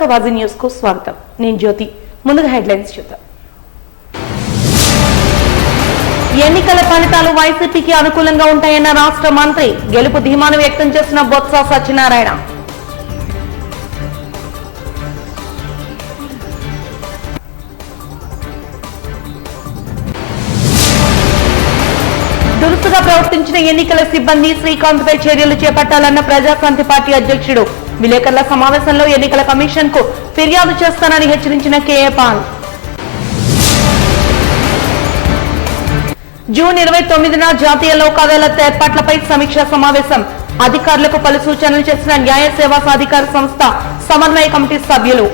Karnataka వాజీ news కు స్వాగతం. నేను జ్యోతి. ముందుగా హెడ్లైన్స్ చూద్దాం. ఎన్నికల ఫలితాలు వైసీపీకి అనుకూలంగా ఉంటాయన్న రాష్ట్ర మంత్రి, గెలుపు ధీమాను వ్యక్తం చేసిన బొత్స సత్యనారాయణ. దురుసుగా ప్రవర్తించిన ఎన్నికల సిబ్బంది శ్రీకాంత్ పై చర్యలు చేపట్టాలన్న ప్రజాశాంతి పార్టీ అధ్యక్షుడు. విలేకరుల సమావేశంలో ఎన్నికల కమిషన్ కు ఫిర్యాదు చేస్తానని హెచ్చరించిన కేఏ పాల్. జూన్ 29న జాతీయ లోక్ అదాలత్ ఏర్పాట్లపై సమీక్షా సమావేశం. అధికారులకు పలు సూచనలు చేసిన న్యాయ సేవా సాధికార సంస్థ సమన్వయ కమిటీ సభ్యులు.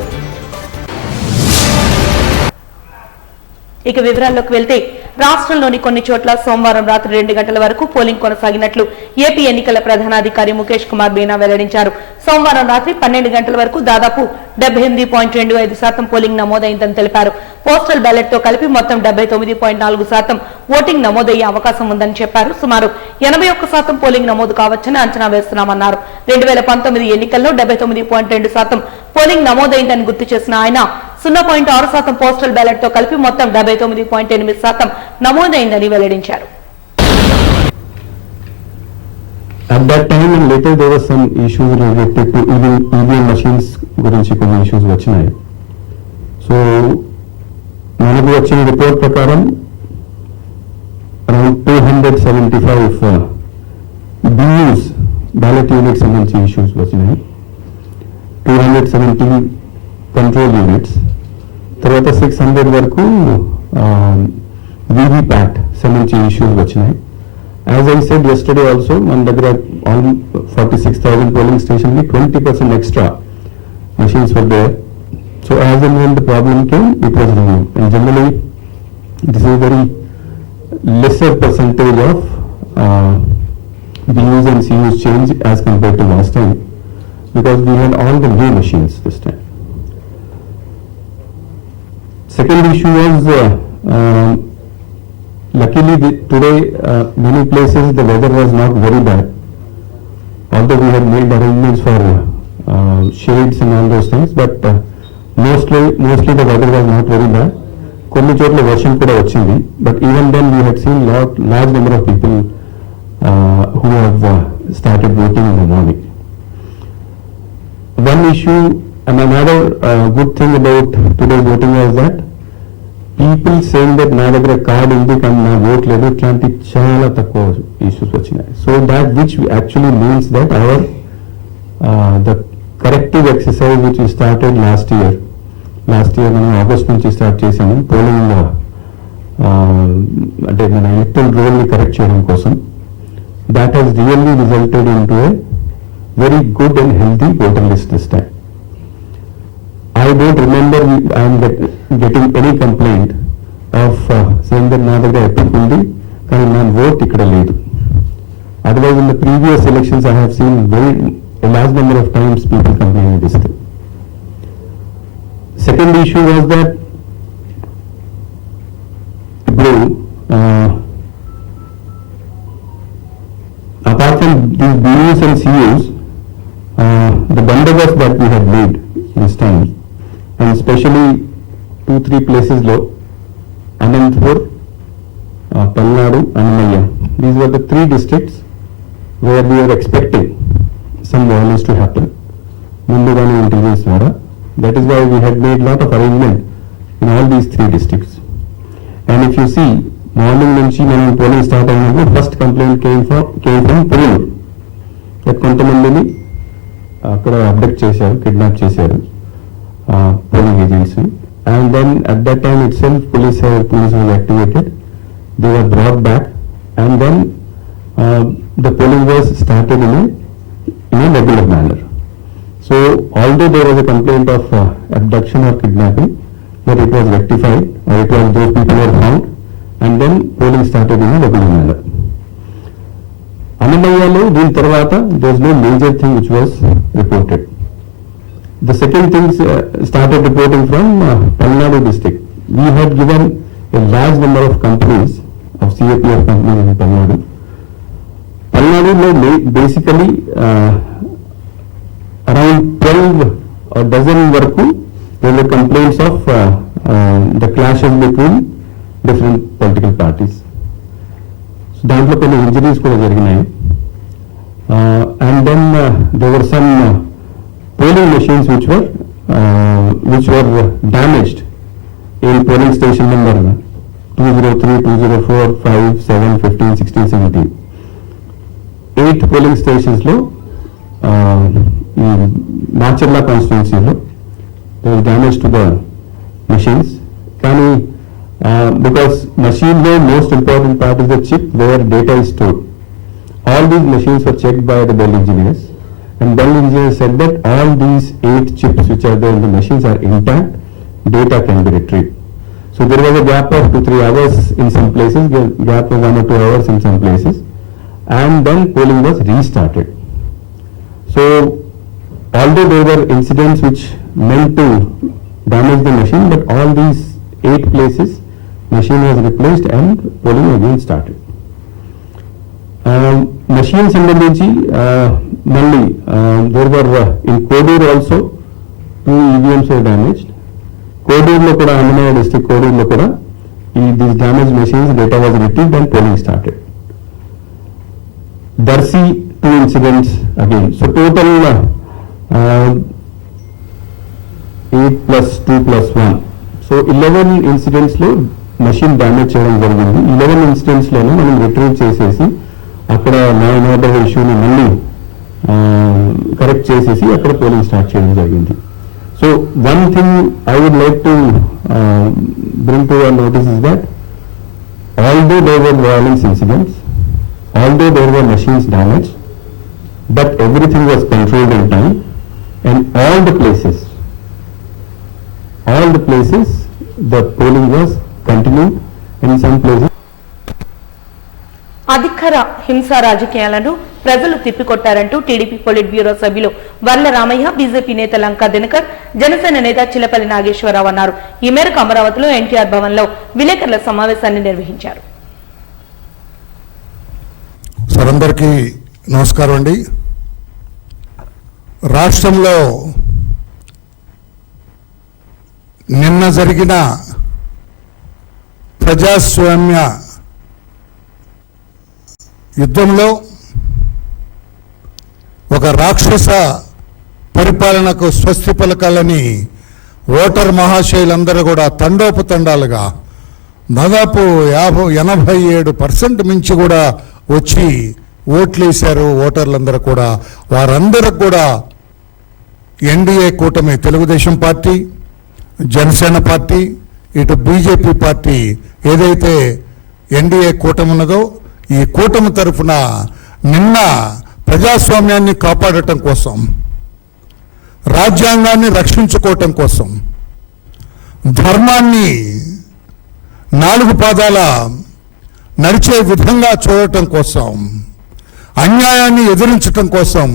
ఇక వివరాల్లోకి వెళ్తే, రాష్ట్రంలోని కొన్ని చోట్ల సోమవారం రాత్రి 2 గంటల వరకు పోలింగ్ కొనసాగినట్లు ఏపీ ఎన్నికల ప్రధానాధికారి ముఖేష్ కుమార్ మీనా వెల్లడించారు. సోమవారం రాత్రి 12 గంటల వరకు దాదాపు 78.25% పోలింగ్ నమోదైందని తెలిపారు. పోస్టల్ బ్యాలెట్ తో కలిపి మొత్తం 79.4% ఓటింగ్ నమోదయ్యే అవకాశం ఉందని చెప్పారు. సుమారు 81% పోలింగ్ నమోదు కావచ్చని అంచనా వేస్తున్నామన్నారు. 2019 ఎన్నికల్లో 79.2% పోలింగ్ నమోదైందని గుర్తు చేసిన ఆయన 0.6% పోస్టల్ బ్యాలెట్ తో కలిపి మొత్తం 79.8% నమోదైందని వెల్లడించారు. At that time and later there were some issues related to EVM machines గురించి కొన్ని issues వచ్చినాయి. సో మనకు వచ్చిన రిపోర్ట్ ప్రకారం అరౌండ్ 275 BUs బ్యాలెట్ యూనిట్స్ సంబంధించి ఇష్యూస్ వచ్చినాయి. 217 కంట్రోల్ యూనిట్స్, తర్వాత 600 వరకు వీవీప్యాట్ సంబంధించి ఇష్యూస్ వచ్చినాయి. As I said yesterday also, మన దగ్గర 46,000 polling station కి 20% extra machines were there. So as and when the problem came, it was removed. And generally, this is a very lesser percentage of BUs and CUs change as compared to last time, because we had all the new machines this time. Second issue was luckily today many places the weather was not very bad, although we had made arrangements for shades and all those things, but mostly the weather was not very bad. కొన్ని చోట్ల వర్షం కూడా వచ్చింది, but even then we had seen large number of people who have started voting in the morning. One issue and another good thing about today's voting was that people saying that నా దగ్గర card ఉంది కానీ నా vote లేదు, ఇట్లాంటి చాలా తక్కువ issues వచ్చినాయి. So that which actually means that our the corrective exercise which we started last year మనం ఆగస్ట్ నుంచి స్టార్ట్ చేసాము పోలింగ్ అంటే మన ఎలక్టరల్ రోల్ ని కరెక్ట్ చేయడం కోసం. That has really resulted into a very good and healthy voter list this time. I don't remember I am getting any complaint of saying that నా దగ్గర ఎప్పుడు ఉంది కానీ నా ఓట్ ఇక్కడ లేదు. Otherwise in the previous elections I have seen a large number of times people complaining this thing. Second issue was that apart from these BUs and CUs, the bandobast that we had made this time, and especially 2-3 places low, Anantapur, Palnadu, Annamaya. These were the 3 districts where we were expecting some violence to happen. Mundugani intelligence ద్వారా. That is why we had made lot of arrangement in all these 3 districts. And if you see, morning నుంచి మనం polling start అయినప్పుడు first complaint came from Purur. that కొంతమందిని అక్కడ abduct చేశారు, kidnap చేశారు polling agents, and then at that time itself police was activated. They were brought back, and then the polling was started in a regular manner. So although there was a complaint of abduction or kidnapping, but it was rectified, or it was those people were found, and then polling started in a regular manner. Annamayyalo din tarvata there was no major thing which was reported. The second thing started reporting from Palnadu district. We had given a large number of companies, of CAPF companies in Palnadu. Palnadu basically around 12 dozen వరకు there were complaints of the clashes between different political parties. So దాంట్లో కొన్ని injuries కూడా జరిగినాయి. And then there were some polling machines which were damaged in polling station number 203, 204, 5, 7, 15, 16, 17. 8 polling stations లో ఈ మాచర్ల కాన్స్టిట్యున్సీలో there was damage to the machines. కానీ because machine లో most important part is the chip where data is stored. All these machines were checked by the Bell engineers, and Bell engineers said that all these 8 chips which are there in the machines are intact, data can be retrieved. So there was a gap of 2-3 hours in some places, gap of 1 or 2 hours in some places, and then polling was restarted. So although there were incidents which meant to damage the machine, but all these 8 places, machine was replaced and polling again started. Machine సంబంధించి మళ్ళీ there were in Kodur also 2 EVMs were damaged. కోడూరులో కూడా Annamayya district కోడూరులో కూడా these damaged machines data was retrieved and polling started. Darsi 2 incidents again. So total 8 plus 2 plus 1. So 11 incidents లో machine damage చేయడం జరిగింది. 11 incidents లోనే మనం retrieve చేసేసి అక్కడ law and order ఇష్యూని మళ్ళీ కరెక్ట్ చేసేసి అక్కడ పోలింగ్ స్టార్ట్ చేయడం జరిగింది. So one thing I would like to bring to your notice is that although there were violence incidents, although there were machines damaged, but everything was controlled in time, and all the places the polling was continued, and in some places అధికార హింసా రాజకీయాలను ప్రజలు తిప్పికొట్టారంటూ TDP polit bureau సభ్యులు Varla Ramayya, BJP నేత లంకా దినకర్, జనసేన నేత చిలపల్లి నాగేశ్వరరావు అన్నారు. ఈ మేరకు అమరావతిలో ఎన్టీఆర్ భవన్ లో విలేకరుల సమావేశాన్ని నిర్వహించారు. అందరికీ నమస్కారం అండి. రాష్ట్రంలో నిన్న జరిగిన ప్రజాస్వామ్య యుద్ధంలో ఒక రాక్షస పరిపాలనకు స్వస్తి పలకాలని ఓటర్ మహాశయులందరూ కూడా తండోపతండాలుగా దాదాపు 87% మించి కూడా వచ్చి ఓట్లేశారు ఓటర్లందరూ కూడా. వారందరికి కూడా ఎన్డీఏ కూటమి తెలుగుదేశం పార్టీ, జనసేన పార్టీ, ఇటు బీజేపీ పార్టీ ఏదైతే ఎన్డీఏ కూటమి ఉన్నదో ఈ కూటమి తరఫున నిన్న ప్రజాస్వామ్యాన్ని కాపాడటం కోసం, రాజ్యాంగాన్ని రక్షించుకోవటం కోసం, ధర్మాన్ని 4 పాదాల నడిచే విధంగా చూడటం కోసం, అన్యాయాన్ని ఎదిరించటం కోసం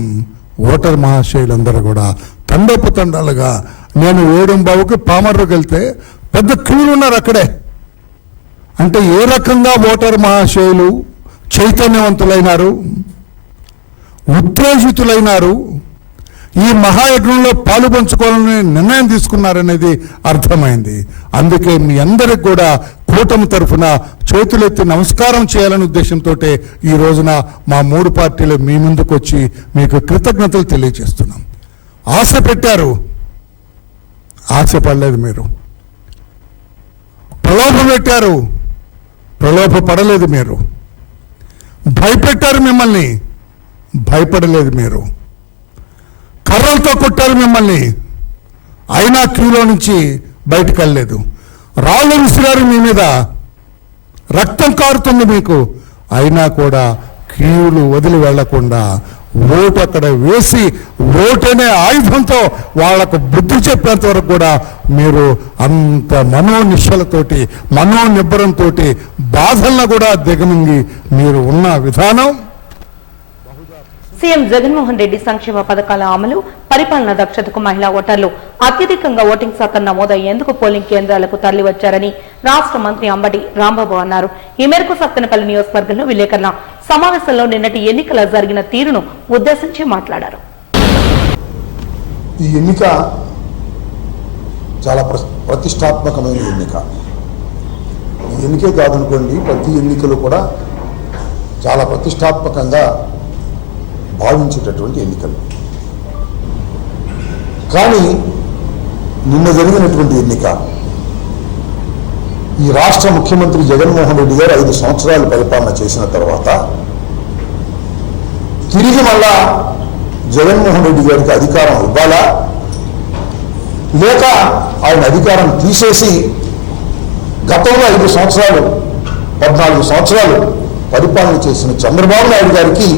ఓటర్ మహాశయులందరూ కూడా తండోపతండాలుగా, నేను 7:15కి పామర్రుకి వెళ్తే పెద్ద క్యూలు ఉన్నారు అక్కడే. అంటే ఏ రకంగా ఓటర్ మహాశయులు చైతన్యవంతులైనారు, ఉత్తేజితులైనారు, ఈ మహాయజ్ఞంలో పాలు పంచుకోవాలని నిర్ణయం తీసుకున్నారనేది అర్థమైంది. అందుకే మీ అందరికి కూడా కూటమి తరఫున చేతులెత్తి నమస్కారం చేయాలనే ఉద్దేశంతో ఈ రోజున మా 3 పార్టీలు మీ ముందుకు వచ్చి మీకు కృతజ్ఞతలు తెలియజేస్తున్నాం. ఆశ పెట్టారు, ఆశపడలేదు. మీరు ప్రలోభ పెట్టారు, ప్రలోభ పడలేదు. మీరు భయపెట్టారు, మిమ్మల్ని భయపడలేదు. మీరు కర్రలతో కొట్టారు మిమ్మల్ని, అయినా క్యూలో నుంచి బయటకు వెళ్ళలేదు. రాళ్ళు విసిరారు మీ మీద, రక్తం కారుతుంది మీకు, అయినా కూడా క్యూలు వదిలి వెళ్లకుండా ఓటు అక్కడ వేసి ఓటనే ఆయుధంతో వాళ్లకు బుద్ధి చెప్పేంత వరకు కూడా మీరు అంత మనోనిశ్చలతోటి, మనోనిబ్బరంతో, బాధలను కూడా దిగమింగి మీరు ఉన్న విధానం. సీఎం జగన్మోహన్ రెడ్డి సంక్షేమ పథకాల అమలు, పరిపాలన దక్షతకు మహిళా ఓటర్లు అత్యధికంగా ఓటింగ్ శాతం నమోదయ్యేందుకు పోలింగ్ కేంద్రాలకు తరలివచ్చారని రాష్ట్ర మంత్రి అంబటి రాంబాబు అన్నారు. ఈ మేరకు సత్తెనపల్లి నియోజకవర్గంలో విలేకరుల సమావేశంలో నిన్నటి ఎన్నికల జరిగిన తీరును ఉద్దేశించి మాట్లాడారు. ఈ ఎన్నిక చాలా ప్రతిష్టాత్మకమైన ఎన్నిక. ఈ ఎన్నికే కాదనుకోండి, ప్రతి ఎన్నికలు కూడా చాలా ప్రతిష్టాత్మకంగా భావించేటటువంటి ఎన్నికలు. కానీ నిన్న జరిగినటువంటి ఎన్నిక, ఈ రాష్ట్ర ముఖ్యమంత్రి జగన్మోహన్ రెడ్డి గారు 5 సంవత్సరాలు పరిపాలన చేసిన తర్వాత తిరిగి మళ్ళా జగన్మోహన్ రెడ్డి గారికి అధికారం ఇవ్వాలా, లేక ఆయన అధికారం తీసేసి గతంలో 5 సంవత్సరాలు 14 సంవత్సరాలు పరిపాలన చేసిన చంద్రబాబు నాయుడు గారికి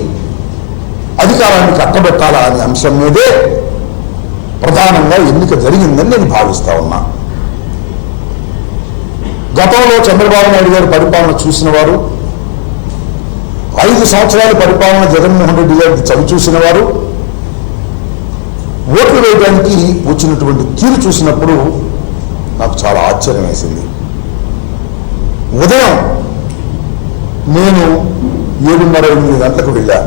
అధికారాన్ని కట్టబెట్టాలా అనే అంశం మీదే ప్రధానంగా ఎన్నిక జరిగిందని నేను భావిస్తా ఉన్నా. గతంలో చంద్రబాబు నాయుడు గారి పరిపాలన చూసిన వారు, 5 సంవత్సరాల పరిపాలన జగన్మోహన్ రెడ్డి గారికి చవి చూసిన వారు ఓట్లు వేయడానికి వచ్చినటువంటి తీరు చూసినప్పుడు నాకు చాలా ఆశ్చర్యం వేసింది. ఉదయం నేను 7:30-8 గంటలకు వెళ్ళా.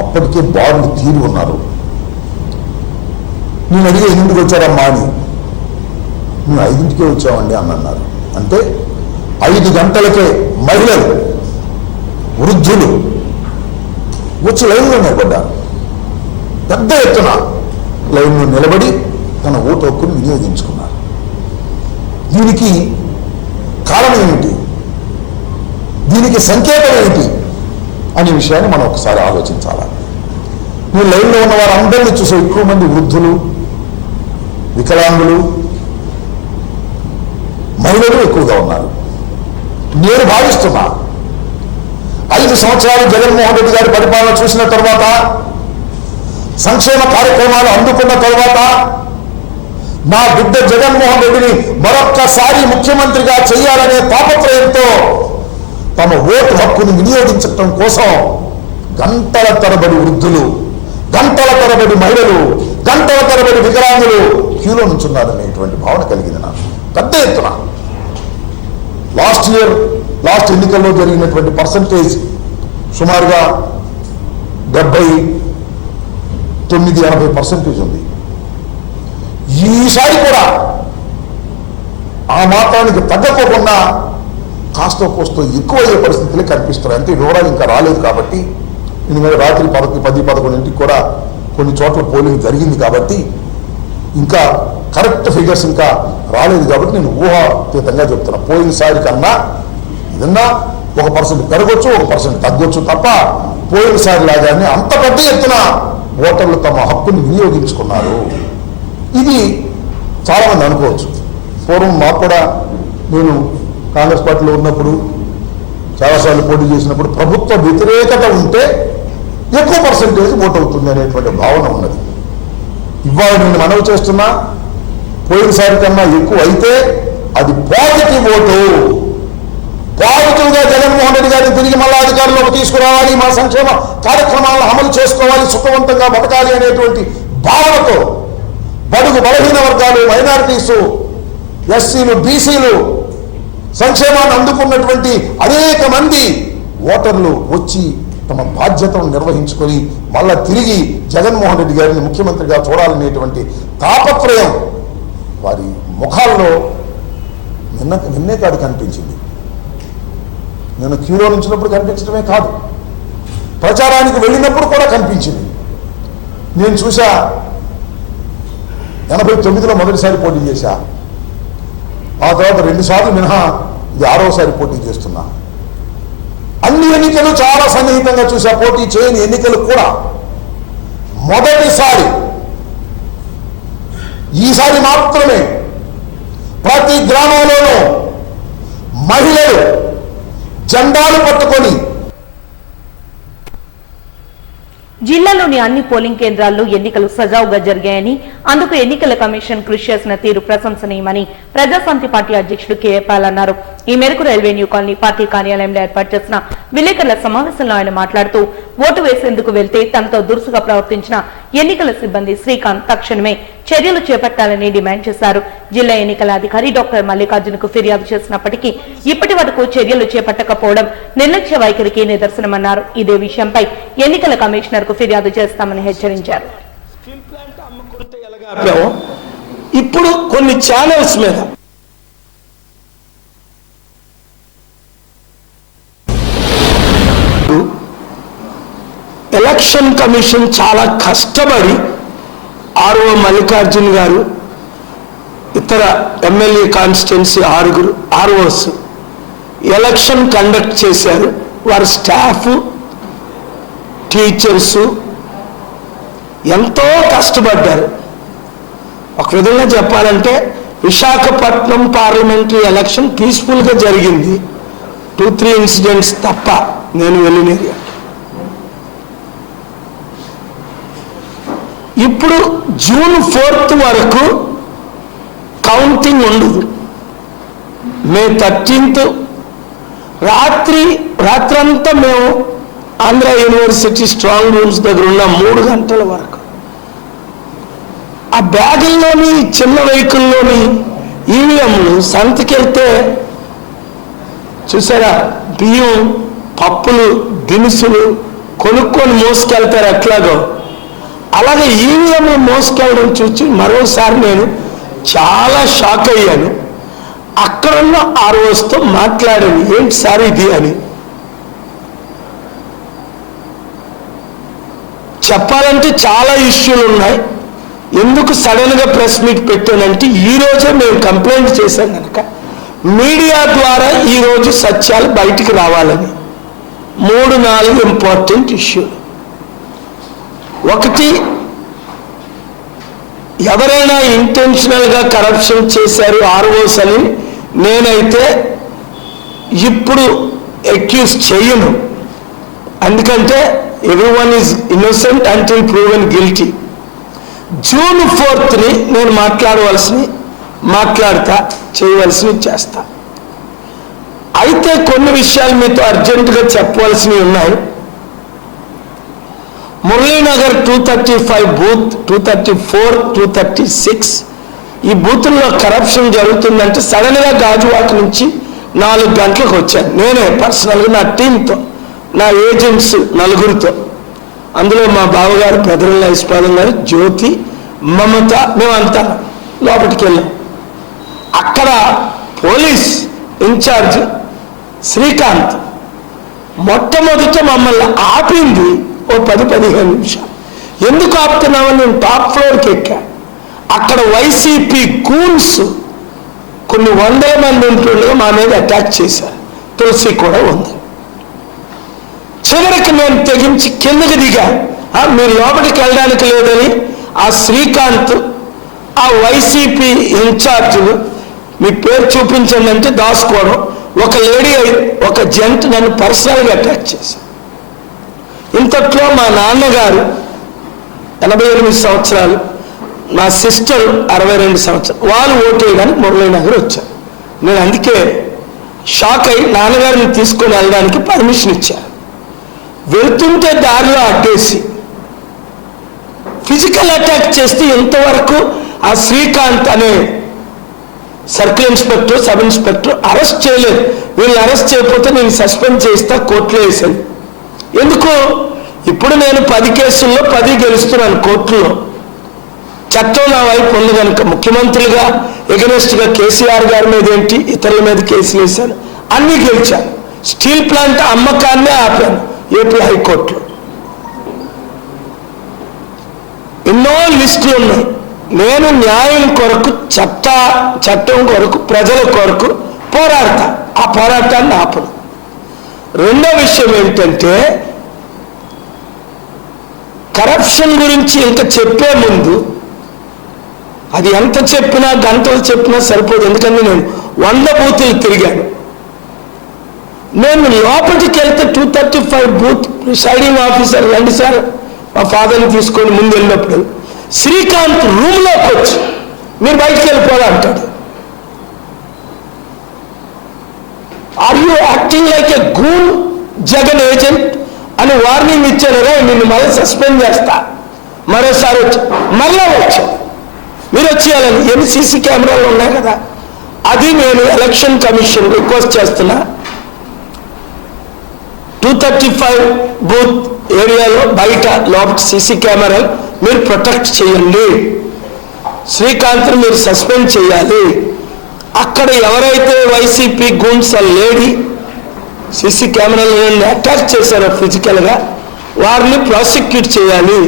అప్పటికే బారులు తీరి ఉన్నారు. నేను అడిగే 8ంటికి వచ్చారమ్మా అని. మేము 5ంటికే వచ్చామండి అని అన్నారు. అంటే 5 గంటలకే మహిళలు, వృద్ధులు వచ్చి లైన్లో నిలబడ్డారు. పెద్ద ఎత్తున లైన్లో నిలబడి తన ఓటు హక్కును వినియోగించుకున్నారు. దీనికి కారణం ఏమిటి, దీనికి సంకేతం ఏమిటి అనే విషయాన్ని మనం ఒకసారి ఆలోచించాలి. నేను లైన్లో ఉన్న వారందరినీ చూసే ఎక్కువ మంది వృద్ధులు, వికలాంగులు, మహిళలు ఎక్కువగా ఉన్నారు. నేను భావిస్తున్నా 5 సంవత్సరాలు జగన్మోహన్ రెడ్డి గారి పరిపాలన చూసిన తర్వాత, సంక్షేమ కార్యక్రమాలు అందుకున్న తర్వాత, నా బిడ్డ జగన్మోహన్ రెడ్డిని మరొక్కసారి ముఖ్యమంత్రిగా చేయాలనే తాపత్రయంతో తమ ఓటు హక్కును వినియోగించడం కోసం గంటల తరబడి వృద్ధులు, గంటల తరబడి మహిళలు, గంటల తరబడి వికలాంగులు క్యూలో నుంచున్నారనేటువంటి భావన కలిగింది నాకు పెద్ద ఎత్తున. లాస్ట్ ఎన్నికల్లో జరిగినటువంటి పర్సంటేజ్ సుమారుగా 79-80% ఉంది. ఈసారి కూడా ఆ మాత్రానికి తగ్గకోకుండా కాస్త కోస్తో ఎక్కువయ్యే పరిస్థితులే కనిపిస్తున్నాయి. అంటే వివరాలు ఇంకా రాలేదు కాబట్టి, ఎందుకంటే రాత్రి 10-11 కూడా కొన్ని చోట్ల పోలింగ్ జరిగింది కాబట్టి ఇంకా కరెక్ట్ ఫిగర్స్ ఇంకా రాలేదు కాబట్టి నేను ఊహాతీతంగా చెప్తున్నా. పోయినసారి కన్నా ఏదన్నా 1% పెరగొచ్చు, 1% తగ్గొచ్చు తప్ప పోయినసారి లాగానే అంత పెద్ద ఎత్తున ఓటర్లు తమ హక్కుని వినియోగించుకున్నారు. ఇది చాలామంది అనుకోవచ్చు. పూర్వం మాకు కూడా, నేను కాంగ్రెస్ పార్టీలో ఉన్నప్పుడు చాలాసార్లు పోటీ చేసినప్పుడు ప్రభుత్వ వ్యతిరేకత ఉంటే ఎక్కువ పర్సెంటేజ్ ఓట్ అవుతుంది అనేటువంటి భావన ఉన్నది. ఇవాళ నేను మనవి చేస్తున్నా, పోయినసారి కన్నా ఎక్కువ అయితే అది పాజిటివ్ ఓటు. పాజిటివ్గా జగన్మోహన్ రెడ్డి గారిని తిరిగి మళ్ళా అధికారంలోకి తీసుకురావాలి, మా సంక్షేమ కార్యక్రమాలను అమలు చేసుకోవాలి, సుఖవంతంగా బతకాలి అనేటువంటి భావనతో బడుగు బలహీన వర్గాలు, మైనారిటీసు, ఎస్సీలు, బీసీలు సంక్షేమాన్ని అందుకున్నటువంటి అనేక మంది ఓటర్లు వచ్చి తమ బాధ్యతను నిర్వహించుకొని మళ్ళా తిరిగి జగన్మోహన్ రెడ్డి గారిని ముఖ్యమంత్రిగా చూడాలనేటువంటి తాపత్రయం వారి ముఖాల్లో నిన్నే కాదు కనిపించింది. నేను క్యూలో నుంచినప్పుడు కనిపించడమే కాదు, ప్రచారానికి వెళ్ళినప్పుడు కూడా కనిపించింది. నేను చూసా, 89లో మొదటిసారి పోటీ చేశా, ఆ తర్వాత 2 సార్లు మినహా ఇది 6వసారి పోటీ చేస్తున్నా. అన్ని ఎన్నికలు చాలా సన్నిహితంగా చూసా, పోటీ చేయని ఎన్నికలు కూడా. మొదటిసారి ఈసారి మాత్రమే ప్రతి గ్రామంలోనూ మహిళలు జెండాలు పట్టుకొని జిల్లాలోని అన్ని పోలింగ్ కేంద్రాల్లో ఎన్నికలు సజావుగా జరిగాయని, అందుకు ఎన్నికల కమిషన్ కృషి చేసిన తీరు ప్రశంసనీయమని ప్రజాశాంతి పార్టీ అధ్యక్షుడు కె. పాల్ అన్నారు. ఈ మేరకు రైల్వే న్యూ కాలనీ పార్టీ కార్యాలయంలో ఏర్పాటు చేసిన విలేకరుల సమావేశంలో ఆయన మాట్లాడుతూ, ఓటు వేసేందుకు వెళ్తే తనతో దురుసుగా ప్రవర్తించిన ఎన్నికల సిబ్బంది శ్రీకాంత్ తక్షణమే చర్యలు చేపట్టాలని డిమాండ్ చేశారు. జిల్లా ఎన్నికల అధికారి డాక్టర్ మల్లికార్జునకు ఫిర్యాదు చేసినప్పటికీ ఇప్పటి వరకు చర్యలు చేపట్టకపోవడం నిర్లక్ష్య వైఖరికి నిదర్శనమన్నారు. ఇదే విషయంపై ఎన్నికల కమిషనర్ కు ఫిర్యాదు చేస్తామని హెచ్చరించారు. ఇప్పుడు కొన్ని ఛానల్స్ మీద ఎలక్షన్ కమిషన్ చాలా కష్టపడి ఆర్ఓ మల్లికార్జున్ గారు, ఇతర MLA constituency 6 ROs election conduct చేశారు. వారి స్టాఫ్, టీచర్సు ఎంతో కష్టపడ్డారు. ఒక విధంగా చెప్పాలంటే విశాఖపట్నం పార్లమెంటరీ ఎలక్షన్ పీస్ఫుల్గా జరిగింది. 2-3 ఇన్సిడెంట్స్ తప్ప నేను వెళ్ళిన ఏరియా. ఇప్పుడు జూన్ 4 వరకు కౌంటింగ్ ఉండదు. మే 13 రాత్రంతా మేము ఆంధ్ర యూనివర్సిటీ స్ట్రాంగ్ రూమ్స్ దగ్గర ఉన్న 3 గంటల వరకు ఆ బ్యాగుల్లోని చిన్న వెహికల్లోని ఈవీఎంలు సంతకెళ్తే చూసారా, బియ్యం, పప్పులు, దినుసులు కొనుక్కొని మోసుకెళ్తారు ఎట్లాగో, అలాగే ఈవీఎంలు మోసుకెళ్ళడం చూసి మరోసారి నేను చాలా షాక్ అయ్యాను. అక్కడున్న ఆర్ఓస్తో మాట్లాడాను, ఏంటి సార్ ఇది అని. చెప్పాలంటే చాలా ఇష్యూలు ఉన్నాయి. ఎందుకు సడన్గా ప్రెస్ మీట్ పెట్టానంటే ఈరోజే మేము కంప్లైంట్ చేశాం కనుక మీడియా ద్వారా ఈరోజు సత్యాలు బయటికి రావాలని 3-4 ఇంపార్టెంట్ ఇష్యూలు. ఒకటి, ఎవరైనా ఇంటెన్షనల్గా కరప్షన్ చేశారు ఆర్ఓస్ అని నేనైతే ఇప్పుడు అక్యూజ్ చేయను. ఎందుకంటే everyone is innocent until proven guilty. June 4ని నేను మాట్లాడతా, చేయవలసినవి చేస్తా. అయితే కొన్ని విషయాలు మీతో అర్జెంటుగా చెప్పవలసినవి ఉన్నాయి. మురళీనగర్ 235 బూత్, 234, 236 ఈ బూతుల్లో కరప్షన్ జరుగుతుందంటే సడన్గా గాజువాక నుంచి 4 గంటలకు వచ్చాను. నేనే పర్సనల్గా నా టీంతో, నా ఏజెంట్స్ 4తో, అందులో మా బావగారు పెదరల్ల ఐస్పాదం గారు, జ్యోతి, మమత, మేమంతా లోపలికి వెళ్ళాం. అక్కడ పోలీస్ ఇన్ఛార్జ్ శ్రీకాంత్ మొట్టమొదట మమ్మల్ని ఆపింది ఓ 10-15 నిమిషాలు. ఎందుకు ఆపుతున్నామని నేను టాప్ ఫ్లోర్కి ఎక్కా. అక్కడ వైసీపీ కూన్స్ కొన్ని 100 మంది ఉంటుండగా మా మీద అటాక్ చేశారు. తులసి కూడా ఉంది. చివరికి నేను తెగించి కిందకి దిగా. మీరు లోపలికి వెళ్ళడానికి లేదని ఆ శ్రీకాంత్, ఆ వైసీపీ ఇన్ఛార్జులు మీ పేరు చూపించండి అంటే దాచుకోవడం, ఒక లేడీ, ఒక జెంట్ నన్ను పర్సనల్గా అటాక్ చేశారు. ఇంతట్లో మా నాన్నగారు 88 సంవత్సరాలు, నా సిస్టర్ 62 సంవత్సరాలు, వాళ్ళు ఓటు వేయడానికి మురళీనగర్ వచ్చారు. నేను అందుకే షాక్ అయి నాన్నగారిని తీసుకొని వెళ్ళడానికి పర్మిషన్ ఇచ్చారు. వెళ్తుంటే దారిలో అడ్డేసి ఫిజికల్ అటాక్ చేస్తే ఇంతవరకు ఆ శ్రీకాంత్ అనే circle inspector, sub inspector arrest చేయలేదు. వీళ్ళని అరెస్ట్ చేయకపోతే నేను సస్పెండ్ చేస్తా, కోర్టులో వేసాను. ఎందుకు? ఇప్పుడు నేను 10 కేసుల్లో 10 గెలుస్తున్నాను కోర్టులో. చట్టం నా వైపు ఉంది కనుక ముఖ్యమంత్రిగా ఎగనెస్ట్గా కేసీఆర్ గారి మీద ఏంటి, ఇతరుల మీద కేసులు వేశాను, అన్నీ గెలిచాను. స్టీల్ ప్లాంట్ అమ్మకాన్నే ఆపాను ఏపీ హైకోర్టులో. ఎన్నో లిస్టులు ఉన్నాయి. నేను న్యాయం కొరకు, చట్టం కొరకు, ప్రజల కొరకు పోరాడతా. ఆ పోరాటాన్ని ఆపను. రెండో విషయం ఏంటంటే కరప్షన్ గురించి ఇంకా చెప్పే ముందు, అది ఎంత చెప్పినా గంటలు చెప్పినా సరిపోదు. ఎందుకంటే నేను 100 బూతులు తిరిగాను. నేను లోపలికి వెళ్తే 235 బూత్ ప్రిసైడింగ్ ఆఫీసర్, రండి సార్ మా ఫాదర్ని తీసుకొని ముందు వెళ్ళినప్పుడు శ్రీకాంత్ రూమ్లోకి వచ్చి మీరు బయటికి వెళ్ళిపోవాలి అంటాడు. Are you acting like a goon Jagan agent అని వార్నింగ్ ఇచ్చారు. నిన్ను మళ్ళీ సస్పెండ్ చేస్తా, మరోసారి వచ్చి మళ్ళా వచ్చావు, మీరు వచ్చేయాలని. ఎన్ని సీసీ కెమెరాలు ఉన్నాయి కదా. అది నేను ఎలక్షన్ కమిషన్ రిక్వెస్ట్ చేస్తున్నా. 235 బూత్ ఏరియాలో బయట లోపల సీసీ కెమెరాలు మీరు ప్రొటెక్ట్ చేయండి. శ్రీకాంత్ని మీరు సస్పెండ్ చేయాలి. అక్కడ ఎవరైతే వైసీపీ గూండ్స్ లేడీ సీసీ కెమెరాలను అటాక్ చేశారో ఫిజికల్గా వారిని ప్రాసిక్యూట్ చేయాలి,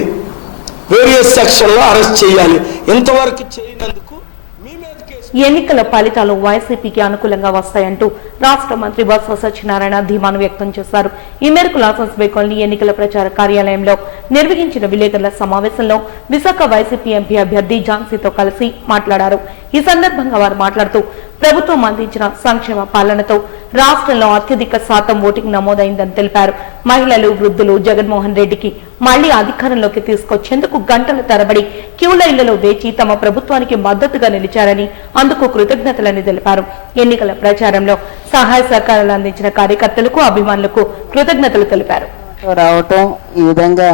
వేరియస్ సెక్షన్లో అరెస్ట్ చేయాలి. ఇంతవరకు చేయనందుకు మీ మీద కేసు. ఎన్నికల ఫలితాలు వైసీపీకి అనుకూలంగా వస్తాయంటూ రాష్ట్ర మంత్రి బొత్స సత్యనారాయణ ధీమాను వ్యక్తం చేశారు. ఈ మేరకు లాసెన్స్ బే కాలనీ ఎన్నికల ప్రచార కార్యాలయంలో నిర్వహించిన విలేకరుల సమావేశంలో విశాఖ వైసీపీ ఎంపీ అభ్యర్థి ఝాన్సీతో కలిసి మాట్లాడారు. ఈ సందర్భంగా వారు మాట్లాడుతూ ప్రభుత్వం అందించిన సంక్షేమ పాలనతో రాష్ట్రంలో అత్యధిక శాతం ఓటింగ్ నమోదైందని తెలిపారు. మహిళలు, వృద్ధులు జగన్మోహన్ రెడ్డికి మళ్లీ అధికారంలోకి తీసుకొచ్చేందుకు గంటల తరబడి క్యూ లైన్లలో వేచి తమ ప్రభుత్వానికి మద్దతుగా నిలిచారని, అందుకు కృతజ్ఞతలని తెలిపారు. ఎన్నికల ప్రచారంలో సహాయ సహకారాలు అందించిన కార్యకర్తలకు, అభిమానులకు కృతజ్ఞతలు తెలిపారు. రావటం ఈ విధంగా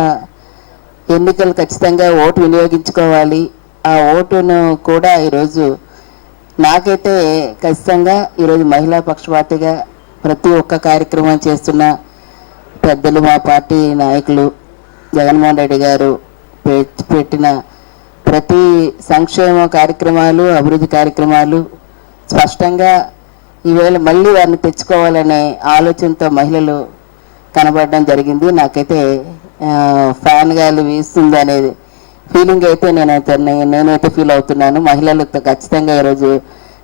ఎన్నికలు ఖచ్చితంగా ఓటు వినియోగించుకోవాలి. ఆ ఓటును కూడా ఈరోజు నాకైతే ఖచ్చితంగా ఈరోజు మహిళా పక్షపాతిగా ప్రతి ఒక్క కార్యక్రమం చేస్తున్న పెద్దలు, మా పార్టీ నాయకులు, జగన్మోహన్ రెడ్డి గారు పెట్టిన ప్రతి సంక్షేమ కార్యక్రమాలు, అభివృద్ధి కార్యక్రమాలు స్పష్టంగా ఈవేళ మళ్ళీ వారిని తెచ్చుకోవాలనే ఆలోచనతో మహిళలు కనబడడం జరిగింది. నాకైతే ఫ్యాన్ గాలి వీస్తుంది అనేది ఫీలింగ్ అయితే నేనైతే ఫీల్ అవుతున్నాను. మహిళలకు ఖచ్చితంగా ఈరోజు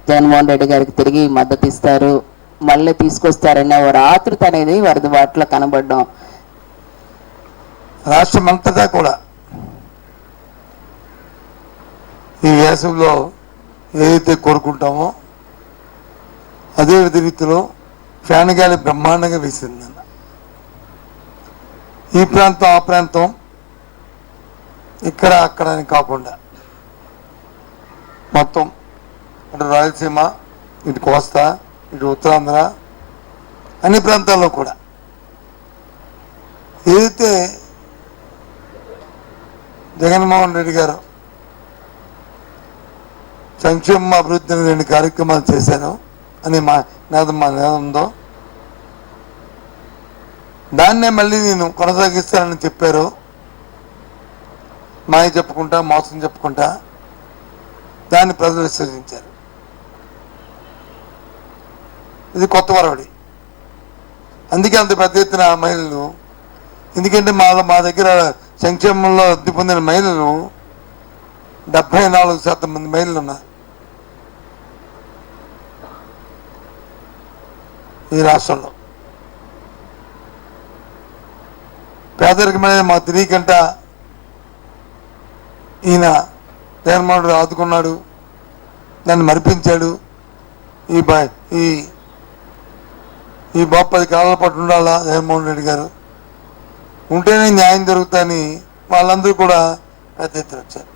జగన్మోహన్ రెడ్డి గారికి తిరిగి మద్దతు ఇస్తారు, మళ్ళీ తీసుకొస్తారనే వారి ఆతృత అనేది వారి వాటిలో కనబడడం. రాష్ట్రమంతటా కూడా ఈ వేసవిలో ఏదైతే కోరుకుంటామో అదే రీతిలో ఫ్యాన్ గాలి బ్రహ్మాండంగా వీసిందన్న. ఈ ప్రాంతం ఆ ప్రాంతం ఇక్కడ అక్కడ అని కాకుండా మొత్తం అటు రాయలసీమ, ఇటు కోస్తా, ఇటు ఉత్తరాంధ్ర అన్ని ప్రాంతాల్లో కూడా ఏదైతే జగన్మోహన్ రెడ్డి గారు సంక్షేమ అభివృద్ధి 2 కార్యక్రమాలు చేశారు అని మా నేదందో దాన్నే మళ్ళీ నేను కొనసాగిస్తానని చెప్పారు. మాయ చెప్పుకుంటా, మోసం చెప్పుకుంటా దాన్ని ప్రజలు విశ్వసించారు. ఇది కొత్త వరవడి. అందుకే అంత పెద్ద ఎత్తున మహిళలు, ఎందుకంటే మా దగ్గర సంక్షేమంలో లబ్ధి పొందిన మహిళలు 74% మంది మహిళలు ఉన్నారు ఈ రాష్ట్రంలో. పేదరికమైన మా తెలియకంట ఈయన జగన్మోహన్ రెడ్డి ఆదుకున్నాడు, దాన్ని మరిపించాడు. ఈ బాబు 10 కాలాల పాటు ఉండాలా జగన్మోహన్ రెడ్డి గారు, ఉంటేనే న్యాయం జరుగుతాయని వాళ్ళందరూ కూడా పెద్ద ఎత్తున వచ్చారు.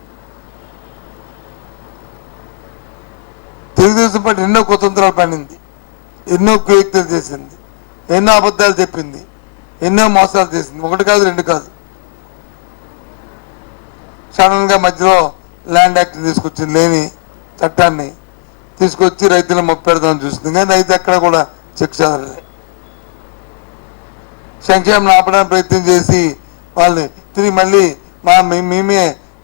తెలుగుదేశం పార్టీ ఎన్నో కుతంత్రాలు పడింది, ఎన్నో కుయుక్తులు చేసింది, ఎన్నో అబద్ధాలు చెప్పింది, ఎన్నో మోసాలు చేసింది. 1 కాదు 2 కాదు. సడన్గా మధ్యలో ల్యాండ్ యాక్ట్ తీసుకొచ్చింది, లేని చట్టాన్ని తీసుకొచ్చి రైతులను మొప్పెడదామని చూస్తుంది. కానీ రైతు ఎక్కడ కూడా చెక్ చదవలే. సంక్షేమం ఆపడానికి ప్రయత్నం చేసి వాళ్ళని తిరిగి మళ్ళీ మేమే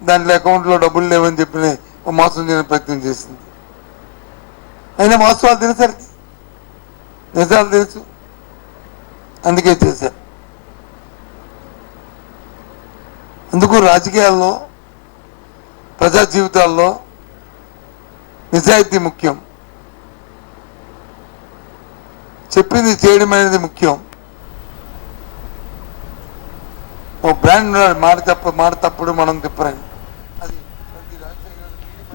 దాంట్లో అకౌంట్లో డబ్బులు లేవని చెప్పి మోసం చేయడానికి ప్రయత్నం చేసింది. అయినా వాస్తవాలు తెలిసరికి నిజాలు తెలుసు, అందుకే చేశారు. అందుకు రాజకీయాల్లో, ప్రజా జీవితాల్లో నిజాయితీ ముఖ్యం, చెప్పింది చేయడం అనేది ముఖ్యం. ఓ బ్రాండ్ మాట తప్పుడు మనం తిప్పరండి.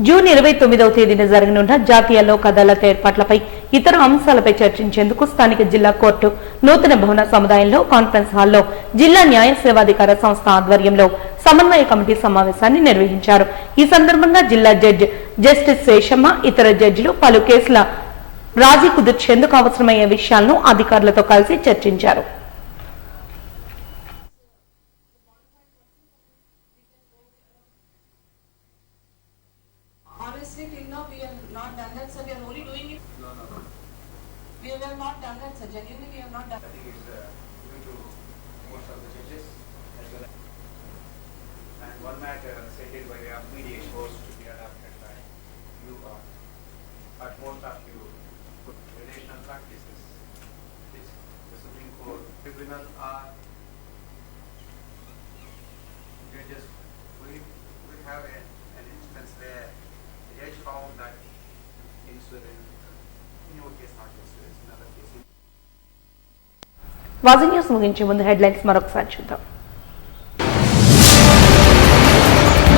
జూన్ 29వ తేదీన జరగనున్న జాతీయ లోక్ అదాలత్ ఏర్పాట్లపై ఇతర అంశాలపై చర్చించేందుకు స్థానిక జిల్లా కోర్టు నూతన భవన సముదాయంలో కాన్ఫరెన్స్ హాల్లో జిల్లా న్యాయ సేవాధికార సంస్థ ఆధ్వర్యంలో సమన్వయ కమిటీ సమావేశాన్ని నిర్వహించారు. ఈ సందర్భంగా జిల్లా జడ్జి జస్టిస్ శేషమ్మ, ఇతర జడ్జిలు పలు కేసుల రాజీ కుదిర్చేందుకు అవసరమయ్యే విషయాలను అధికారులతో కలిసి చర్చించారు. One matter settled by way of mediation was to be adopted. you utmost of your relational practices, which the Supreme Court tribunal are judges. We have an instance where the judge found that insurance, in your case not insurance, in other case. వాజీ news ముగించే ముందు headlines మరొకసారి చూద్దాం.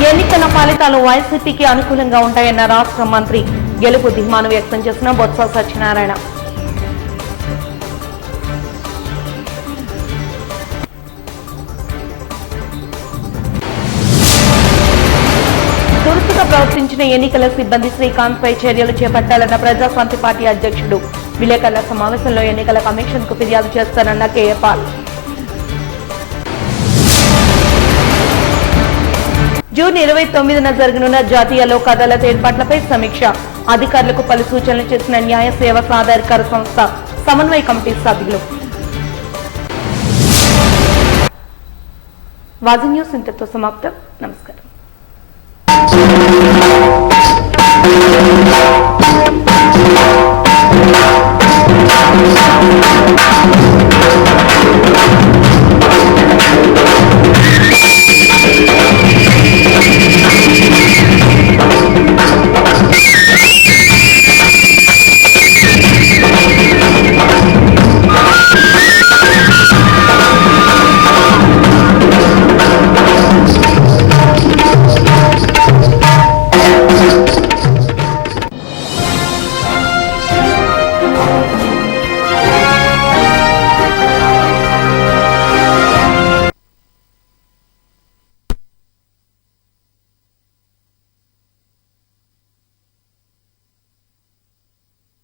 ఎన్నికల ఫలితాలు వైసీపీకి అనుకూలంగా ఉంటాయన్న రాష్ట్ర మంత్రి గెలుపు ధీమాను వ్యక్తం చేసిన బొత్స సత్యనారాయణ. దురుసుగా ప్రవర్తించిన ఎన్నికల సిబ్బంది శ్రీకాంత్ పై చర్యలు చేపట్టాలన్న ప్రజాశాంతి పార్టీ అధ్యక్షుడు. విలేకరుల సమావేశంలో ఎన్నికల కమిషన్ కు ఫిర్యాదు చేస్తానన్న కేఏ పాల్. జూన్ 29న జరగనున్న జాతీయ లోక్ అదాలత్ ఏర్పాట్లపై సమీక్ష. అధికారులకు పలు సూచనలు చేసిన న్యాయ సేవా సాధారణ సంస్థ సమన్వయ కమిటీ సభ్యులు. వాజీ న్యూస్ ఇంతతో సమాప్తం. నమస్కారం.